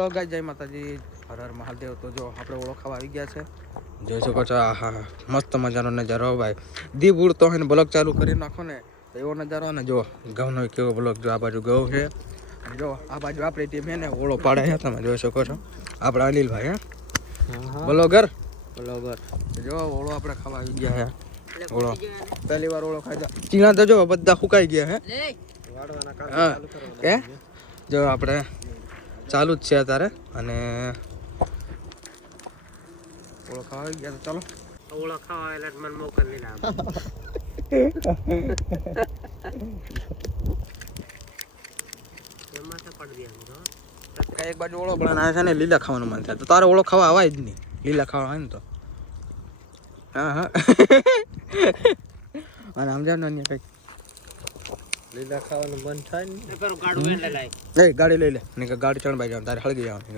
તો ગાઈસ જય માતાજી, હર હર મહાદેવ। તો જો આપણે ઓળો ખાવા આવી ગયા છે, જોઈ શકો છો। હા મસ્ત મજાનો નજારો ભાઈ, દીપ ઉડતો હોય ને બ્લોગ ચાલુ કરી નાખો ને તો એવો નજારો ને। જો ઘઉંનો કેવો બ્લોગ, જો આ બાજુ ઘઉં છે, જો આ બાજુ આપણી ટીમ છે ને ઓળો પાડે છે, તમે જોઈ શકો છો। આપણા અનિલભાઈ બ્લોગર જો ઓળો આપણે ખાવા આવી ગયા છે। ઓળો પહેલી વાર ઓળો ખાઈ, ચીણા તો જો બધા સુકાઈ ગયા હે। જો આપણે ચાલુ જ છે અત્યારે, અને ઓળો ખાવા ગયા તો ચાલો ઓળો ખાવા એટલે મને મોકલી લાવ। એમાં તો પડ ગયા કઈ એક બાજુ ઓળો બનાવે છે ને લીલા ખાવાનું મન થાય, તો તારે ઓળો ખાવા આવાય જ નહીં, લીલા ખાવા હોય ને તો। હા અને સમજાવ ને કઈક લીલા ખાવાનું મન થાય ને પર ગાડું એટલે લાય એ ગાડી લઈ લે, ને ગાડી ચણબાઈ જાવ તારે હળગી જવાની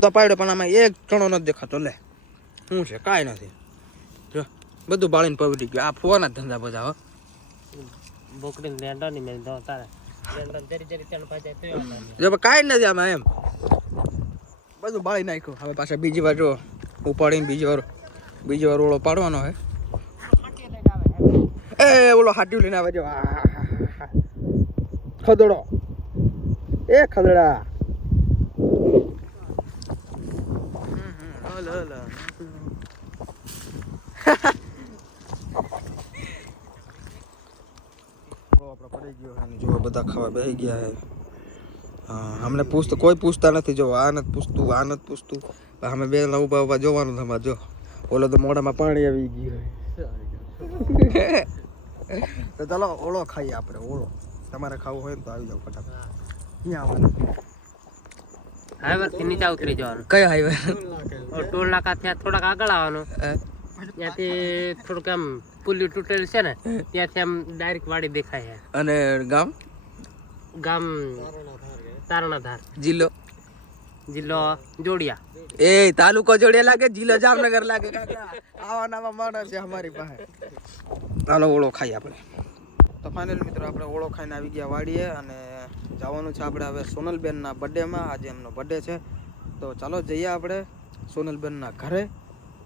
તો પાડ્યો, પણ આમાં એક ચણો નથી દેખાતો। લે શું છે, કાંઈ નથી, જો બધું બાળીને પવડી ગયું। આ ફોવાના ધંધા બધા હો, બોકડીને લેંડો ની મેં દો તારે લેંડો જરી જરી ચણ પાછે તો જો કાંઈ નથી આમાં, એમ બધું બાળી નાખ્યું। હવે પાછા બીજી વાર જો ઉપાડીને બીજી વાર ઓળો પાડવાનો હે। એ ઓલો હાટ્યું લઈને આવે, જો ખદડો, એ ખદડા આપણે પડી ગયો અને જો બધા ખાવા બેસી ગયા હે। અમને કોઈ પૂછતા નથી, જો આ નથી પૂછતું, આ નથી પૂછતું, અમે બે ઉભા ઉભા જોવાનું તમારે। જો ઓલો તો મોઢામાં પાણી આવી ગયું હોય। તો ચાલો ઓળો ખાઈએ આપણે, ઓળો તમારે ખાવું હોય ને તો આવી જાવ ફટાફટ। ક્યાં આવવાનું? હાઈવે થી નીચે ઉતરી જવાનું। કયો હાઈવે? ટોલ નાકા ત્યાં થોડાક આગળ આવવાનું, ત્યાંથી થોડુંક આમ પુલી તૂટેલી છે ને ત્યાંથી આમ ડાયરેક્ટ વાડી દેખાય છે। અને ગામ તારણાધાર, જિલ્લો જોડિયા, એ તાલુકો જોડિયા લાગે, જિલ્લો જામનગર લાગે। આવા નવા માણસ છે અમારી પાસે। ચાલો ઓળો ખાઈએ આપણે। તો ફાઇનલ મિત્રો આપણે ઓળો ખાઈને આવી ગયા વાડીએ, અને જવાનું છે આપણે હવે સોનલબેનના બર્થડેમાં। આજે એમનો બર્થડે છે, તો ચાલો જઈએ આપણે સોનલબેનના ઘરે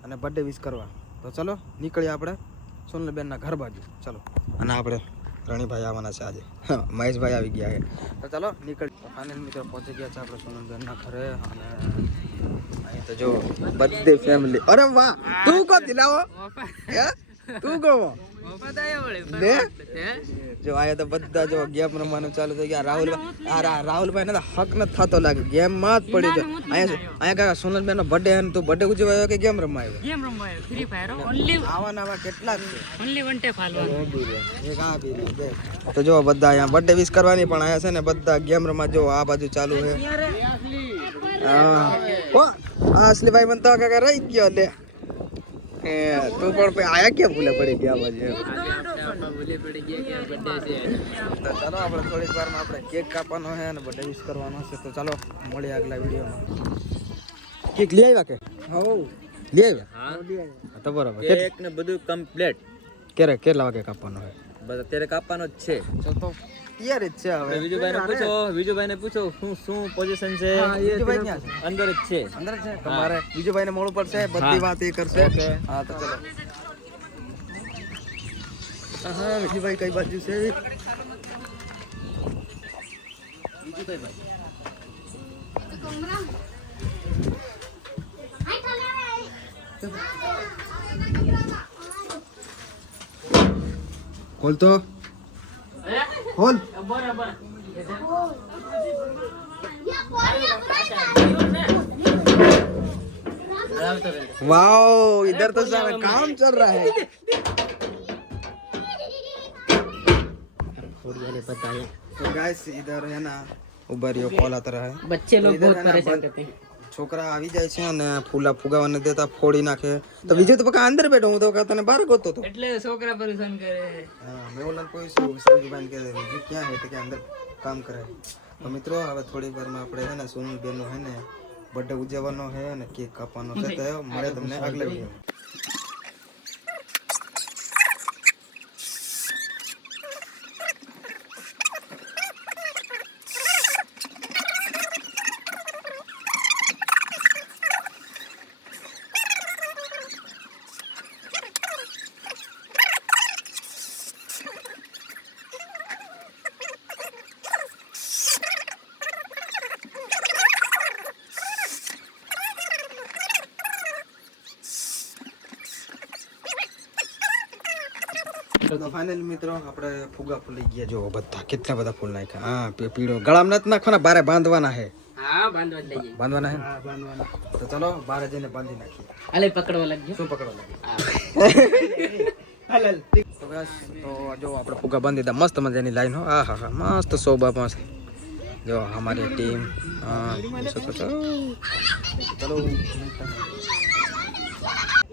અને બર્થડે વિશ કરવા। તો ચાલો નીકળીએ આપણે સોનલબેનના ઘર બાજુ, ચાલો। અને આપણે રણીભાઈ આવવાના છે આજે, મહેશભાઈ આવી ગયા છે, તો ચાલો નીકળી। ફાઇનલ મિત્રો પહોંચી ગયા છે આપણે સોનલબેનના ઘરે, અને અહીં તો જો બર્થડે ફેમિલી। અરે વાહ, તું કો દિલાવો હે, તું કો લે જો આયા તો બધા જો ગેમ રમવાનું ચાલુ થઈ ગયા। રાહુલભાઈ ને તો હક નથી થતો લાગે, ગેમ માં જ પડી જાય। અહીંયા કાકા સોનલબેન નો બર્થડે હે, તું બર્થડે ઉજવાયો કે ગેમ રમવા આવ્યો? ગેમ રમવા આવ્યો, ફ્રી ફાયર ઓન્લી આવા કેટલા જ છે, ઓન્લી વન ટેપ હાલવાનું એક આ બી બે। તો જો બધા અહીંયા બર્થડે વિશ કરવાની, પણ આયા છે ને બધા ગેમ રમવા। જો આ બાજુ ચાલુ છે, હા ઓ અસલી ભાઈ બનતો કાકા રહી ગયો લે, તું પણ આયા ક્યાં ભૂલે પડી ગયા બાજુ? તો ચાલો આપણે થોડીક વારમાં આપણે કેક કાપવાનો છે અને બર્થડે વિશ કરવાનો છે, તો ચાલો મળીએ આગલા વિડીયોમાં। કેક લઈ આવ્યા કે? હો લઈ આવ્યા, તો બરાબર કેક ને બધું કમ્પ્લીટ। કેટલા વાગે કાપવાનો છે? બસ અત્યારે કાપવાનો જ છે, તો તૈયાર જ છે। હવે વિજુભાઈને પૂછો શું પોઝિશન છે? વિજુભાઈ ક્યાં છે? અંદર જ છે, અંદર છે। તમારે વિજુભાઈને મોડું પડશે, બધી વાત એ કરશે। હા તો ચલો। હા વિજુભાઈ કઈ બાજુ છે? ખોલ તો ખોલ। वाओ, इधर तो सारा काम चल रहा है। तो गाइस इधर है ना उबरियो कॉल आता रहा है, बच्चे लोग बहुत परेशान करते हैं। છોકરા આવી જાય છે અને ફૂગાવા નથી દેતા, ફોડી નાખે। તો વિજય તો પકા અંદર બેઠો, હું તો તને બહાર ગોતતો હતો, એટલે છોકરા પરેશાન કરે। હા મેં ઓલા કોઈ વિજયભાઈ કે વિજય ક્યાં હે, તો કે અંદર કામ કરે। તો મિત્રો હવે થોડી વારમાં આપણે છે ને સોનલબેન નો હે ને બર્થડે ઉજવવાનો છે અને કેક કાપવાનો છે, તો મળે તમને આગલા વિડીયોમાં। તો ફાઇનલ મિત્રો આપણે ફુગા ફૂલી ગયા જો બધા કેટલા બધા ફૂલ નાખ્યા હા પીળો ગળામાં નથી નાખવાના બારે બાંધવાના હે હા બાંધવા લઈ જઈએ બાંધવાના હે તો ચલો બારે જઈને બાંધી નાખીએ હાલે પકડવા લાગજો શું પકડવા લાગે તો બસ તો જો આપણે ફુગા બાંધી દીધા મસ્ત મજાની લાઈન હો આ હા હા મસ્ત શોભા પાસે જો हमारी टीम ચલો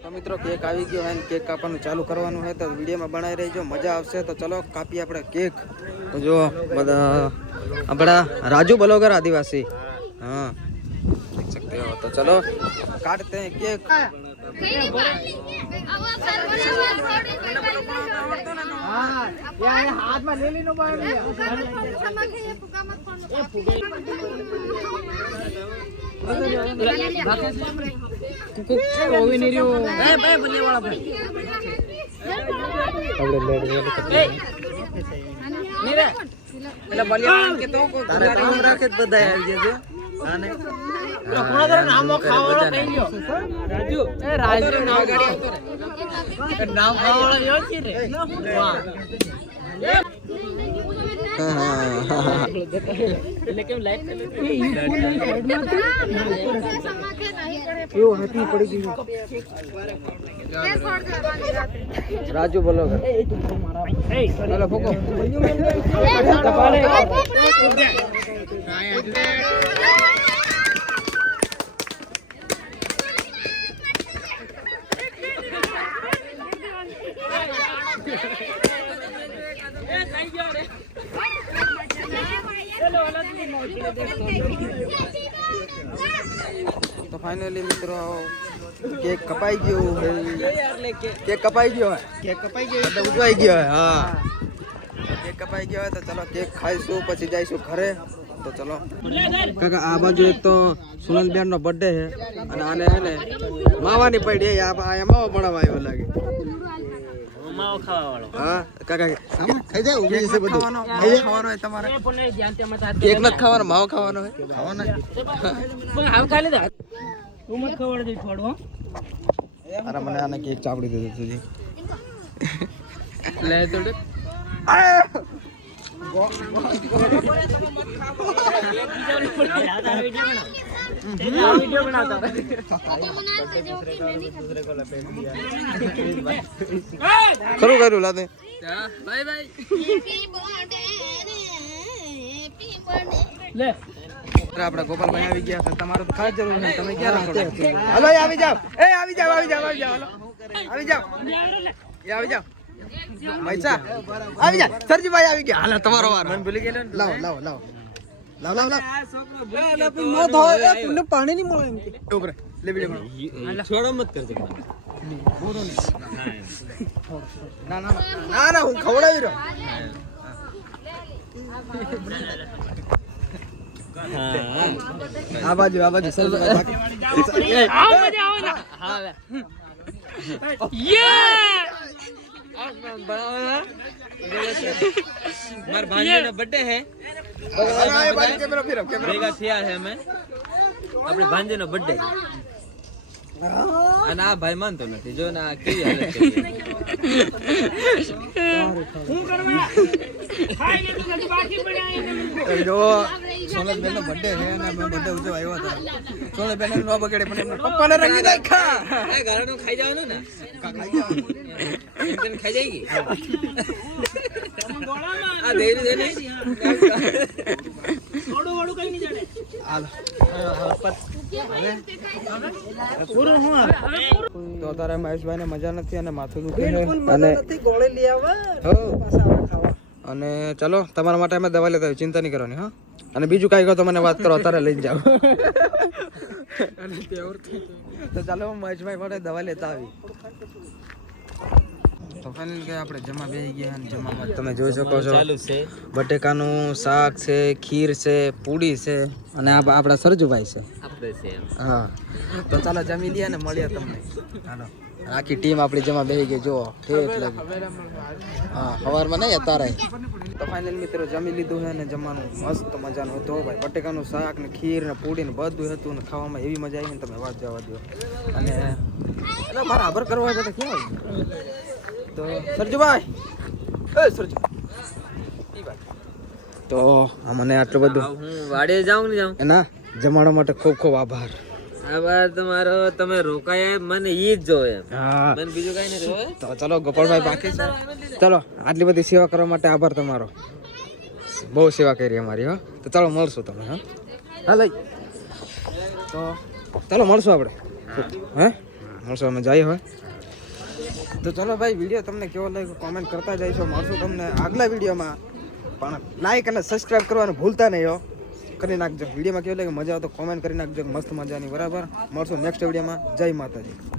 તો મિત્રો કેક આવી ગયો અને કેક કાપવાનું ચાલુ કરવાનું હોય તો વિડીયોમાં બનાવી રહીજો મજા આવશે તો ચલો કાપીએ આપણે કેક તો જો બધા આપણા રાજू ब्लॉगर आदिवासी हाँ देख सकते हो तो चलो काटते हैं केक हाथ में ले लीनो પેલા બલિયા કે તો તારે કામ રાખે જ બધા આવી જજો આને કોણા નામ ખાવાળો કહી લ્યો રાજુ એ રાજુ નામ ગાડી આવતો રે નામ ખાવાળો યો છે રે વાહ એટલે કેમ લાઈક કેવો હેપી પડી ગયું રાજू ब्लॉगर चलो फोको तो फाइनली मित्रों केक कपाई गयो है केक कपाई गयो है मतलब उजवाई गयो है हाँ केक कपाई गयो है तो चलो केक खाईशू પછી જઈશું ઘરે તો ચલો કાકા આ બાજુ એક તો સુનલ બેન નો બર્થડે છે અને આને હે ને માવાની પડી આ માવો બનાવવા આવ્યો લાગે માવો ખાવા વાળો હા કાકા આમાં ખાઈ જાય ઉભી છે બધું ખાવાનો હે તમારે એ પુણે ધ્યાન તે મત કેક નથી ખાવાનો માવો ખાવાનો હે ખાવાનો પણ હાવ ખાલી દા તું મત ખવડ દે ફોડવો અરે મને આને કેક ચાપડી દીધું તુજી લે થોડું वीडियो बनाता करो करो लाते बाय बाय ले આપણે ગોપાલભાઈ આવી ગયા છે તમારે તો ખાસ જરૂર છે તમે ક્યાં રાખો હાલો આવી જાવ એ આવી જાવ હાલો આવી જાવ એ આવી જાવ પૈસા આવી જા સરજીભાઈ આવી ગયા હાલો તમારો વાર મને ભૂલી ગયેલો લાવ નો ધોય તમને પાણી નહીં મળે એમ કે એવું કરે લે વિડિયો छोड़ो मत कर दे ના હું ખવડાવી રહ્યો આ બાજુ સરજીભાઈ आओ मजा आओ ना हां ये मार भांजे ना बर्थडे है ભેગા થયા છે અમે આપણે ભાંજેનો બર્થડે અને આ ભાઈ માનતો નથી જો ને આ કેવી હાલત છે હું કરવા ખાઈ લે તો નથી બાકી પડ્યા જો સોનલ બેન નો બર્થડે છે અને મેં બર્થડે ઉજવવા આવ્યો હતો સોનલ બેન નો બગડે પણ એમના પપ્પાને રંગી નાખા આ ગારાનો ખાઈ જવાનું ને ખાઈ જવાનું એમ ખાઈ જાયગી આ દેરી દે ને થોડું વડું કઈ નહીં જાણે હાલ પૂરું હું તો તારે મહેશભાઈ ને મજા નથી અને માથું દુખે છે અને ગોળે લઈ આવા અને ચલો તમારા માટે અમે દવા લેતા ચિંતા નહીં કરવાની હા અને બીજું કાંઈ કહો તો મને વાત કરો અત્યારે લઈને જાઓ તો ચાલો મહેશભાઈ માટે દવા લેતા આવી તો ફાઇનલ કે આપણે જમા બેસી ગયા અને જમામાં તમે જોઈ શકો છો ચાલુ છે બટેકાનું શાક છે ખીર છે પૂડી છે અને આપણા સરજુભાઈ છે આપણે છે હા તો ચાલો જમી લઈએ ને મળીએ તમને હાલો આખી ટીમ આપણી જમા બેસી ગઈ જો ઠેક લાગી હા સવારમાં નહીં અત્યારે તો ફાઇનલ મિત્રો જમી લીધું છે ને જમવાનું મસ્ત મજાનું હતું ભાઈ બટેકાનું શાક ને ખીર ને પૂડી ને બધું હતું ને ખાવામાં એવી મજા આવી ને તમે વાત જવા દો અને મારા આભાર કરવા બધા ક્યાં આવી તો સરજુભાઈ એ સરજો ઈ વાત તો અમને આટલું બધું હું વાડીએ જાઉં ને જાઉં એના જમાડવા માટે ખૂબ ખૂબ આભાર આભાર તમારો તમે રોકાયા મને ઈ જ જોવે હા મને બીજું કઈ નથી જોવે તો ચલો ગોપાલભાઈ બાકી છે ચલો આટલી બધી સેવા કરવા માટે આભાર તમારો બહુ સેવા કરી અમારી હો તો ચાલો મળશું તમે હા હા લઈ તો ચાલો મળશું આપણે હે મળશું અમે જઈએ હવે તો ચલો ભાઈ વિડીયો તમને કેવો લાગ્યો કોમેન્ટ કરતા જઈશો મળશું તમને આગલા વિડીયોમાં પણ લાઈક અને સબસ્ક્રાઈબ કરવાનું ભૂલતા નહીં હો કરી નાખજો વિડીયોમાં કેવું લાગે મજા આવે તો કોમેન્ટ કરી નાખજો મસ્ત મજાની બરાબર મળશું નેક્સ્ટ વિડીયોમાં જય માતાજી